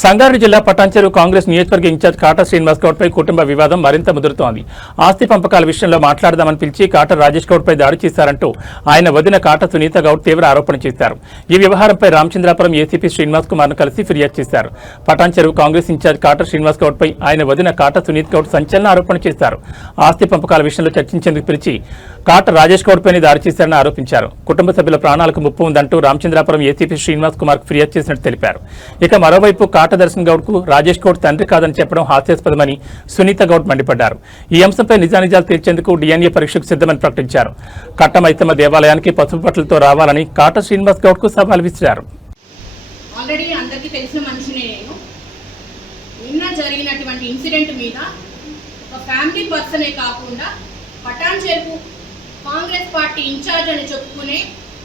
సంగారెడ్డి జిల్లా పటాన్చెరు కాంగ్రెస్ నియోజకవర్గ ఇన్ఛార్జ్ కాటా శ్రీనివాస్ గౌడ్ పై కుటుంబ వివాదం మరింత ముదురుతోంది. ఆస్తి పంపకాల విషయంలో మాట్లాడదామని పిలిచి కాటా రాజేష్ గౌడ్ పై దాడి చేశారంటూ ఆయన వదిన కాటా సునీత గౌడ్ తీవ్ర ఆరోపణ చేశారు. ఈ వ్యవహారంపై రామచంద్రాపురం ఏసీపీ శ్రీనివాస్ కుమార్ ను కలిసి ఫిర్యాదు చేశారు. పటాన్చెరు కాంగ్రెస్ ఇన్ఛార్జ్ కాటా శ్రీనివాస్ గౌడ్ పై ఆయన వదిన కాటా సునీత గౌడ్ సంచలన ఆరోపణ చేశారు. ఆస్తి పంపకాల విషయంలో చర్చించేందుకు పిలిచి కాటా రాజేష్ గౌడ్ పైన దాడి చేశారని ఆరోపించారు. కుటుంబ సభ్యుల ప్రాణాలకు ముప్పు ఉందంటూ రామచంద్రాపురం ఏసీపీ శ్రీనివాస్ కుమార్ కు ఫిర్యాదు చేసినట్టు తెలిపారు. ఇక మరోవైపు కాటా దర్శన్ గౌడ్ కు రాజేష్ గౌడ్ తండ్రి కాదని చెప్పడం హాస్యాస్పదమని సునీత గౌడ్ మండిపడ్డారు. ఈ అంశంపై నిజానిజాలు తేల్చేందుకు DNA పరీక్షకు సిద్ధమని ప్రకటించారు. కట్టమైతమ్మ దేవాలయానికి పసుపు బట్టలతో రావాలని కాటా శ్రీనివాస్ గౌడ్ కు సవాల్ విసిరారు. ఆల్రెడీ అందరికీ తెలిసిన మనిషినే నేను. నిన్న జరిగినటువంటి ఇన్సిడెంట్ మీద ఒక ఫ్యామిలీ పర్సనే కాకుండా పటాన్చెరు కాంగ్రెస్ పార్టీ ఇన్ఛార్జ్ అని చెప్పుకునే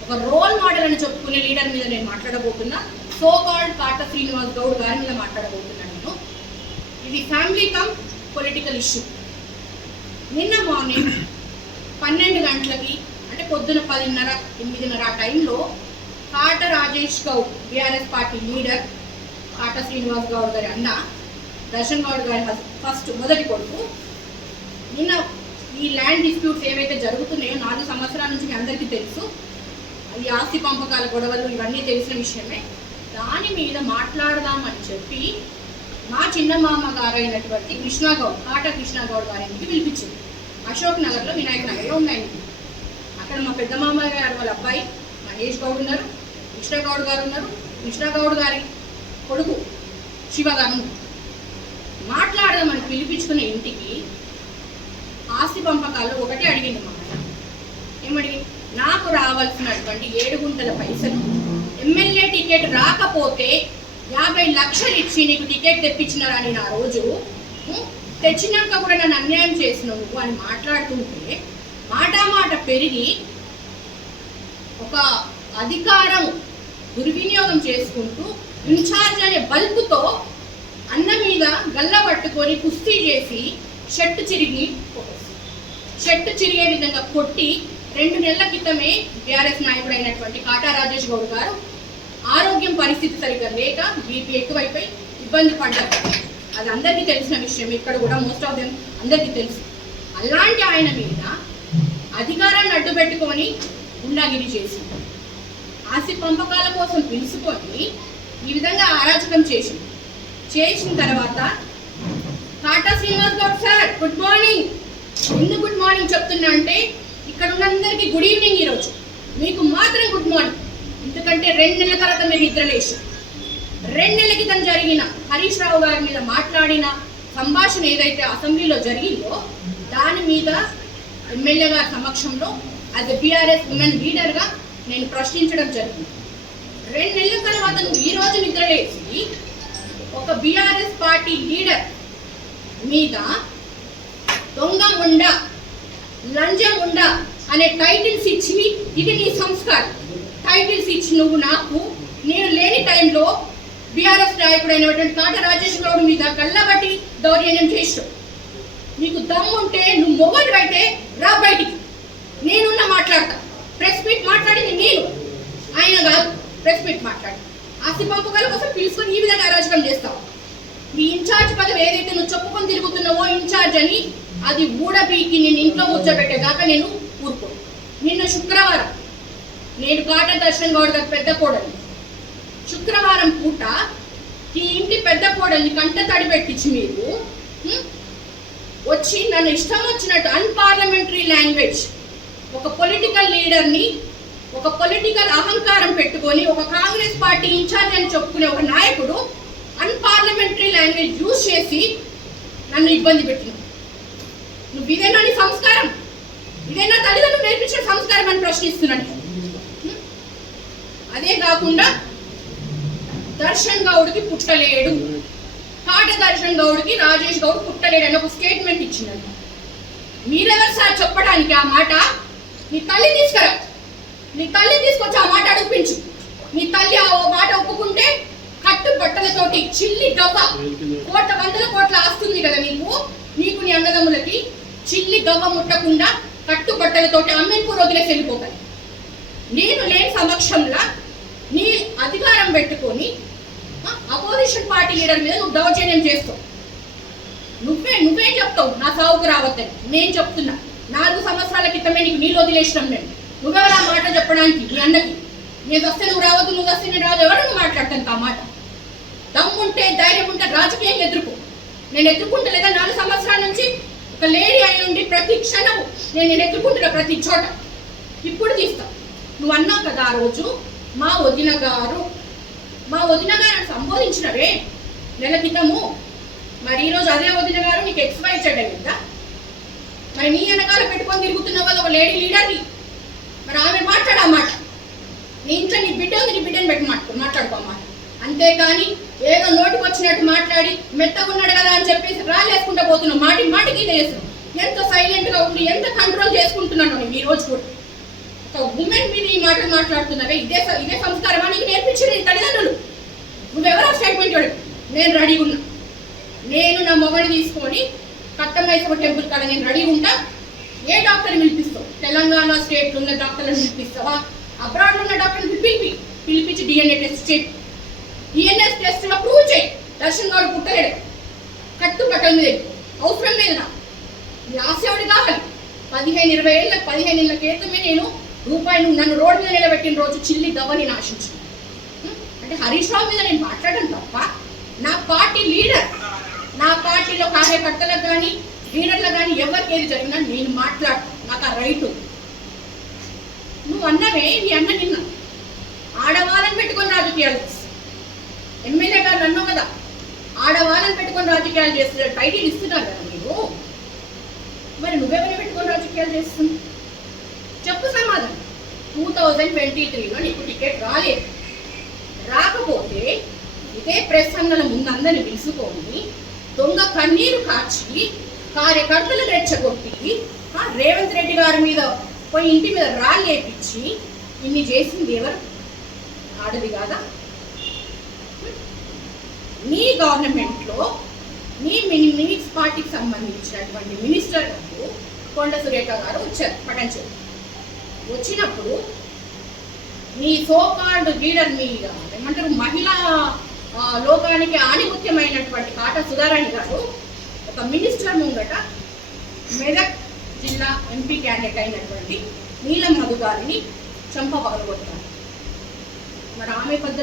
ఒక రోల్ మోడల్ అని చెప్పుకునే లీడర్ మీద నేను మాట్లాడబోతున్నా. సో కాల్డ్ కాటా శ్రీనివాస్ గౌడ్ గారి మీద మాట్లాడబోతున్నాను నేను. ఇది ఫ్యామిలీ కమ్ పొలిటికల్ ఇష్యూ. నిన్న మార్నింగ్ 12 గంటలకి అంటే పొద్దున 10:30, 8:30 ఆ టైంలో Kata Rajesh Goud BRS party leader Kata Srinivas Goud గారి అన్న దర్శన్ గౌడ్ గారి మొదటి కొడుకు నిన్న ఈ ల్యాండ్ డిస్ప్యూట్స్ ఏవైతే జరుగుతున్నాయో 4 సంవత్సరాల నుంచి మీ అందరికీ తెలుసు. ఈ ఆస్తి పంపకాల గొడవలు ఇవన్నీ తెలిసిన విషయమే. దాని మీద మాట్లాడదామని చెప్పి మా చిన్న మామ గారైనటువంటి కృష్ణాగౌడ్ కాటా కృష్ణాగౌడ్ గారి ఇంటికి పిలిపించింది. అశోక్ నగర్లో వినాయక నగర్లో ఉన్నాయి. అక్కడ మా పెద్ద మామ గారు వాళ్ళ అబ్బాయి మహేష్ గౌడ్ ఉన్నారు, కృష్ణగౌడ్ గారు ఉన్నారు, కృష్ణగౌడ్ గారి కొడుకు శివ గారు మాట్లాడదామని పిలిపించుకునే ఇంటికి ఆస్తి పంపకాల్లో ఒకటే అడిగింది. మా ఏమడిగి నాకు రావాల్సినటువంటి 7 గుంటల పైసలు ఎమ్మెల్యే టికెట్ రాకపోతే 50 లక్షలు ఇచ్చి నీకు టికెట్ తెప్పించినారని నా రోజు తెచ్చినాక కూడా నన్ను అన్యాయం చేసినావు అని మాట్లాడుతుంటే మాట పెరిగి ఒక అధికారం దుర్వినియోగం చేసుకుంటూ ఇన్ఛార్జ్ అనే బల్బుతో అన్న మీద గల్ల పట్టుకొని కుస్తీ చేసి షర్టు చిరిగే విధంగా కొట్టి 2 నెలల క్రితమే BRS నాయకుడు అయినటువంటి కాటా రాజేష్ గౌడ్ గారు ఆరోగ్యం పరిస్థితి సరిగ్గా లేక బీపీ ఎక్కువైపోయి ఇబ్బంది పడ్డారు. అది అందరికీ తెలిసిన విషయం. ఇక్కడ కూడా మోస్ట్ ఆఫ్ దెమ్ అందరికీ తెలుసు. అలాంటి ఆయన మీద అధికారాన్ని అడ్డు పెట్టుకొని గుండాగిరి చేసింది. ఆస్తి పంపకాల కోసం పిలుచుకొని ఈ విధంగా అరాచకం చేసిన తర్వాత Kata Srinivas Goud sir good morning. ఎందుకు గుడ్ మార్నింగ్ చెప్తున్నా అంటే ఇక్కడ ఉన్న అందరికీ గుడ్ ఈవినింగ్. ఈరోజు మీకు మాత్రం గుడ్ మార్నింగ్. ఎందుకంటే 2 నెలల తర్వాత మీరు నిద్రలేసి 2 నెలల క్రితం జరిగిన హరీష్ రావు గారి మీద మాట్లాడిన సంభాషణ ఏదైతే అసెంబ్లీలో జరిగిందో దాని మీద ఎమ్మెల్యే గారి సమక్షంలో యాజ్ ఎ BRS ఉమెన్ లీడర్గా నేను ప్రశ్నించడం జరిగింది. 2 నెలల తర్వాత నువ్వు ఈరోజు నిద్రలేసి ఒక BRS పార్టీ లీడర్ మీద దొంగ ఉండ లంజం ఉండ అనే టైటిల్స్ ఇచ్చి ఇది నీ సంస్కారం. టైటిల్స్ ఇచ్చి నువ్వు నాకు నేను లేని టైంలో BRS నాయకుడు అయినటువంటి కాటా రాజేష్ గౌడ్ మీద కళ్ళబట్టి దౌర్జన్యం చేసావు. నీకు దమ్ము ఉంటే నువ్వు మొబైల్ అయితే రా బయటికి, నేనున్న మాట్లాడతా. ప్రెస్ మీట్ మాట్లాడింది నేను, ఆయన కాదు. ప్రెస్ మీట్ మాట్లాడి ఆస్తి పంపకాల కోసం పిలుచుకొని ఈ విధంగా అరాచకం చేస్తావు. నీ ఇన్ఛార్జ్ పదవి ఏదైతే నువ్వు చెప్పుకొని తిరుగుతున్నావో ఇన్ఛార్జ్ అని అది ఊడబీకి నేను ఇంట్లో కూర్చోబెట్టేదాకా నేను ఊరుకో. నిన్న శుక్రవారం నేను కాటా దర్శన్ గౌడ్ గారి పెద్ద కోడల్ని శుక్రవారం పూట ఈ ఇంటి పెద్ద కోడల్ని కంట తడి పెట్టించి మీరు వచ్చి నన్ను ఇష్టం వచ్చినట్టు అన్పార్లమెంటరీ లాంగ్వేజ్ ఒక పొలిటికల్ లీడర్ని ఒక పొలిటికల్ అహంకారం పెట్టుకొని ఒక కాంగ్రెస్ పార్టీ ఇన్ఛార్జ్ అని చెప్పుకునే ఒక నాయకుడు అన్పార్లమెంటరీ లాంగ్వేజ్ యూజ్ చేసి నన్ను ఇబ్బంది పెట్టిన. నువ్వు ఇదేనా నీ సంస్కారం? ఇదేనా తల్లిదండ్రులు నేర్పించిన సంస్కారం అని ప్రశ్నిస్తున్నాను. అదే కాకుండా దర్శన్ గౌడ్కి పుట్టలేడు, కాటా దర్శన్ గౌడ్కి రాజేష్ గౌడ్ పుట్టలేడు అని ఒక స్టేట్మెంట్ ఇచ్చిందంట. మీరెవరు సార్ చెప్పడానికి ఆ మాట? నీ తల్లి తీసుకురా, నీ తల్లి తీసుకొచ్చి ఆ మాట అడుగుపించు. నీ తల్లి ఆ మాట ఒప్పుకుంటే కట్టు బట్టలతోటి చిల్లి గవ్వ 100 కోట్ల ఆస్తుంది కదా నీకు నీ అన్నదమ్ములకి చిల్లి గవ్వ ముట్టకుండా కట్టు బట్టలతోటి అమ్మేపూర్ వదిలేసి వెళ్ళిపోతాయి. నేను లేని సమక్షంలో నీ అధికారం పెట్టుకొని అపోజిషన్ పార్టీ లీడర్ మీద నువ్వు దౌర్జన్యం చేస్తావు. నువ్వే చెప్తావు నా సావుకు రావద్దని. నేను చెప్తున్నా 4 సంవత్సరాల క్రితమే నీళ్ళు వదిలేసినాం నేను. నువ్వెవరు ఆ మాట చెప్పడానికి? నీ అన్నకి నేను వస్తే నువ్వు రావద్దు, నువ్వు వస్తే నేను రావద్దు, ఎవరు నువ్వు మాట్లాడతాను ఆ మాట? దమ్ముంటే ధైర్యం ఉంటే రాజకీయం ఎదుర్కో. నేను ఎదుర్కొంటలేదా 4 సంవత్సరాల నుంచి? ఒక లేడీ అయి ఉండి ప్రతి క్షణం నేను ఎదుర్కొంటున్నా ప్రతి చోట. ఇప్పుడు తీస్తా. నువ్వు అన్నావు కదా ఆ రోజు మా వదిన గారు సంబోధించినవే నెల క్రితము. మరి ఈరోజు అదే వదిన గారు నీకు ఎక్స్పైర్ అయిందా? మరి నీ వెనకాల పెట్టుకొని తిరుగుతున్నావు కదా ఒక లేడీ లీడర్ని. మరి ఆమె మాట్లాడమాట. నీ ఇంట్లో నీ బిడ్డ ఉంది, నీ బిడ్డని పెట్టి మాట్లాడుకోమాట. అంతేకాని ఏదో నోటికి వచ్చినట్టు మాట్లాడి మెత్తగా ఉన్నాడు కదా అని చెప్పేసి రాలేసుకుంటూ పోతున్నావు. మాటికి చేస్తున్నావు. ఎంత సైలెంట్గా ఉండి ఎంత కంట్రోల్ చేసుకుంటున్నాను నేను ఈ రోజు కూడా. ఒక ఉమెన్ మీద ఈ మాటలు మాట్లాడుతున్నావే, ఇదే సంస్కారమా నీకు నేర్పించింది నీ తల్లిదండ్రులు? నువ్వెవరో స్టేట్మెంట్ చూడు. నేను రెడీగా ఉన్నా. నేను నా మొబైల్ తీసుకొని కట్టమైసమ్మ టెంపుల్ కాడ నేను రెడీగా ఉంటా. ఏ డాక్టర్ని పిలిపిస్తావు? తెలంగాణ స్టేట్లో ఉన్న డాక్టర్లను పిలిపిస్తావా? అబ్రాడ్లో ఉన్న డాక్టర్ని పిలిపించి DNA టెస్ట్ చేయి. DNA టెస్ట్లో ప్రూవ్ చేయి దర్శన్ గౌడ్ పుట్టలేడు. కట్టం మీద అవసరం లేదు. నా ఆశయుడు కావాలి. 15-20 ఏళ్ళ క్రితమే నేను నన్ను రోడ్డు మీద నిలబెట్టిన రోజు చిల్లి దవ్వని నాశించు. అంటే హరీష్ రావు మీద నేను మాట్లాడడం తప్ప, నా పార్టీ లీడర్, నా పార్టీలో కార్యకర్తలకు కానీ లీడర్లకు కానీ ఎవరికి ఏది జరిగినా నేను మాట్లాడతాను. నాకు ఆ రైట్. నువ్వు అన్నవే నీ అన్న నిన్న ఆడవాళ్ళని పెట్టుకొని రాజకీయాలు చేస్తావు. ఎమ్మెల్యే గారు అన్నావు కదా, ఆడవాళ్ళని పెట్టుకొని రాజకీయాలు చేస్తున్నారు, టైటిల్ ఇస్తున్నారు కదా మీరు. మరి నువ్వెవరిని పెట్టుకొని రాజకీయాలు చేస్తున్నావు? చెప్పు సమాధానం. 2023లో నీకు టికెట్ రాలేదు. రాకపోతే ఇదే ప్రెస్ సంఘాల ముందు అందరిని పిలుచుకొని దొంగ కన్నీరు కార్చి కార్యకర్తలు రెచ్చగొట్టి రేవంత్ రెడ్డి గారి మీద పోయి ఇంటి మీద రాళ్ళేపించి ఇన్ని చేసింది ఎవరు? ఆడది కాదా? నీ గవర్నమెంట్లో నీ మినిట్స్ పార్టీకి సంబంధించినటువంటి మినిస్టర్ గారు కొండ సురేఖ గారు వచ్చారు పటంచు. వచ్చినప్పుడు నీ సోకాల్డ్ లీడర్ మీద ఏమంటారు మహిళా లోకానికి ఆణిముత్యమైనటువంటి కాట సుధారాణి గారు ఒక మినిస్టర్ ముంగట మెదక్ జిల్లా ఎంపీ క్యాండిడేట్ అయినటువంటి నీలం మధు గారిని చంప పగలగొట్టారు. మరి ఆమె పద్ధతి